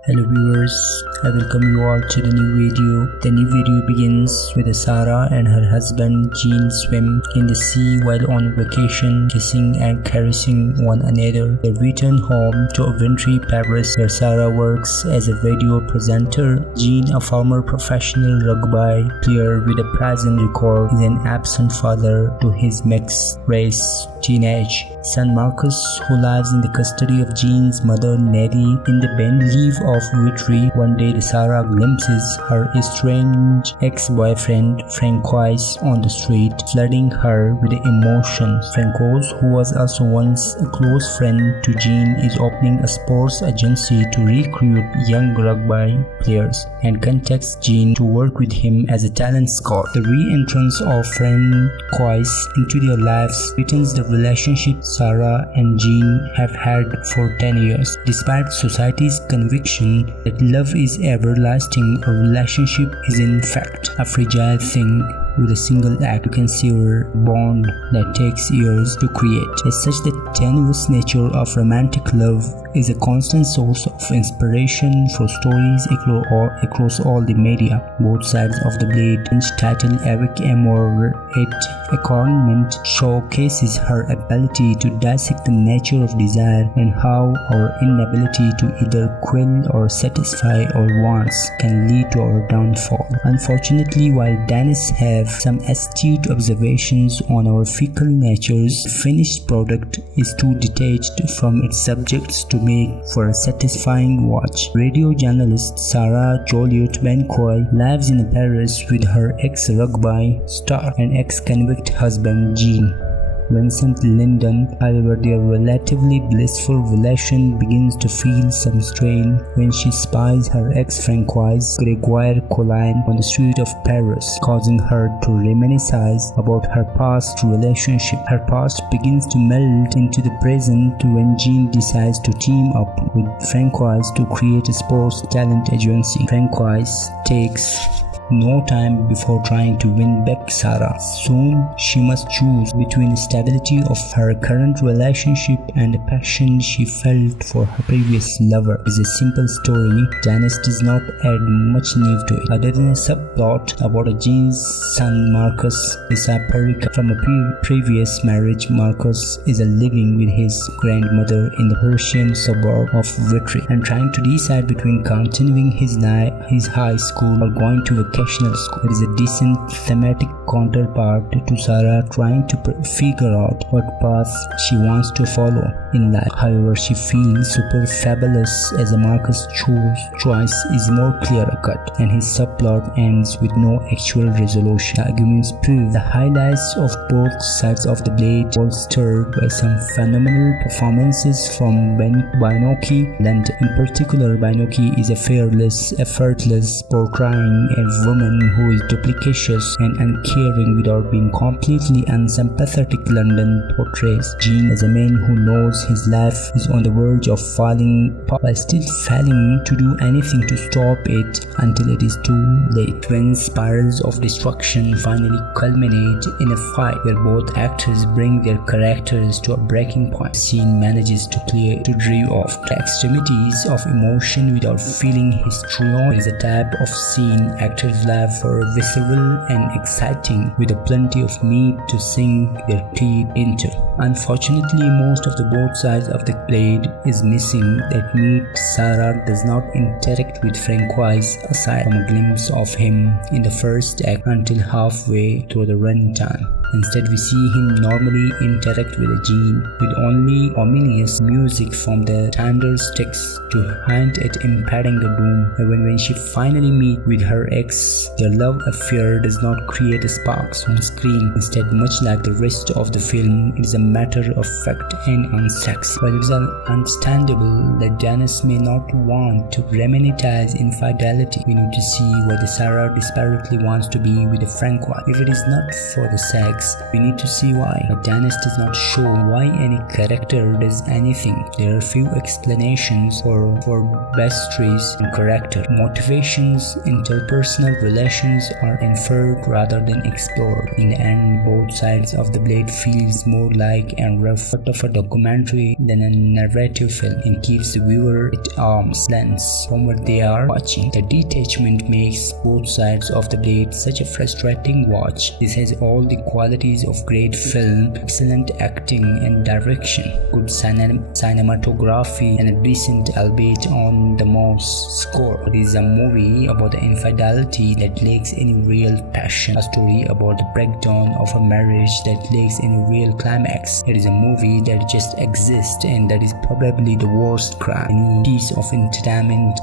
Hello viewers, I welcome you all to the new video. The new video begins with Sarah and her husband Jean swim in the sea while on vacation, kissing and caressing one another. They return home to a wintry Paris where Sarah works as a radio presenter. Jean, a former professional rugby player with a present record, is an absent father to his mixed-race teenage son Marcus, who lives in the custody of Jean's mother Nellie in the Bellevue of Vitry. One day Sarah glimpses her estranged ex-boyfriend Francois on the street, flooding her with emotions. Francois, who was also once a close friend to Jean, is opening a sports agency to recruit young rugby players and contacts Jean to work with him as a talent scout. The re-entrance of Francois into their lives threatens the relationship Sarah and Jean have had for 10 years. Despite society's conviction that love is everlasting, a relationship is in fact a fragile thing with a single act to consider a bond that takes years to create. As such, the tenuous nature of romantic love is a constant source of inspiration for stories across all the media. Both sides of the blade, titled Avec Amour et Accompagnement, showcases her ability to dissect the nature of desire and how our inability to either quell or satisfy our wants can lead to our downfall. Unfortunately, while Dennis have some astute observations on our fickle natures, the finished product is too detached from its subjects to make for a satisfying watch. Radio journalist Sarah Joliot-Bencoy lives in Paris with her ex-rugby star and ex-convict husband Jean Vincent Linden. However, their relatively blissful relation begins to feel some strain when she spies her ex-Francois Grégoire Collin on the street of Paris, causing her to reminisce about her past relationship. Her past begins to meld into the present when Jean decides to team up with Francois to create a sports talent agency. Francois takes no time before trying to win back Sarah. Soon, she must choose between the stability of her current relationship and the passion she felt for her previous lover. It is a simple story. Janice does not add much need to it, other than a subplot about a Jean's son Marcus is a Perica. From a previous marriage, Marcus is living with his grandmother in the Persian suburb of Vitry and trying to decide between continuing his high school or going to vacation school. It is a decent thematic counterpart to Sarah trying to figure out what path she wants to follow in life. However, she feels super fabulous as a Marcus' choice is more clear-cut and his subplot ends with no actual resolution. The arguments prove the highlights of both sides of the blade, bolstered by some phenomenal performances from Binoki London. In particular, Binoki is a fearless, effortless portraying a woman who is duplicitous and uncaring without being completely unsympathetic. London portrays Jean as a man who knows his life is on the verge of falling apart while still failing to do anything to stop it until it is too late. Twin spirals of destruction finally culminate in a fight where both actors bring their characters to a breaking point. The scene manages to drive off the extremities of emotion without feeling his triumph. It is a type of scene actors love for visceral and exciting, with plenty of meat to sink their teeth into. Unfortunately, most of the both sides of the blade is missing that meat. Sarah does not interact with Francois aside from a glimpse of him in the first act until halfway through the runtime. Instead, we see him normally interact with Jean with only ominous music from the tender sticks to hint at impending the doom. And when she finally meets with her ex, their love affair does not create sparks on screen. Instead, much like the rest of the film, it is a matter of fact and unsexy. While it is understandable that Janice may not want to reminisce infidelity, we need to see why the Sarah desperately wants to be with the Francois. If it is not for the sex, climax. We need to see why, but Dennis does not show why any character does anything. There are few explanations for Bestre's character. Motivations, interpersonal relations are inferred rather than explored. In the end, both sides of the blade feels more like a rough of a documentary than a narrative film, and keeps the viewer at arm's length from what they are watching. The detachment makes both sides of the blade such a frustrating watch. This has all the qualities of great film, excellent acting and direction, good cinematography, and a decent, albeit on the most, score. It is a movie about the infidelity that lacks any real passion, a story about the breakdown of a marriage that lacks any real climax. It is a movie that just exists, and that is probably the worst crime. Any piece of entertainment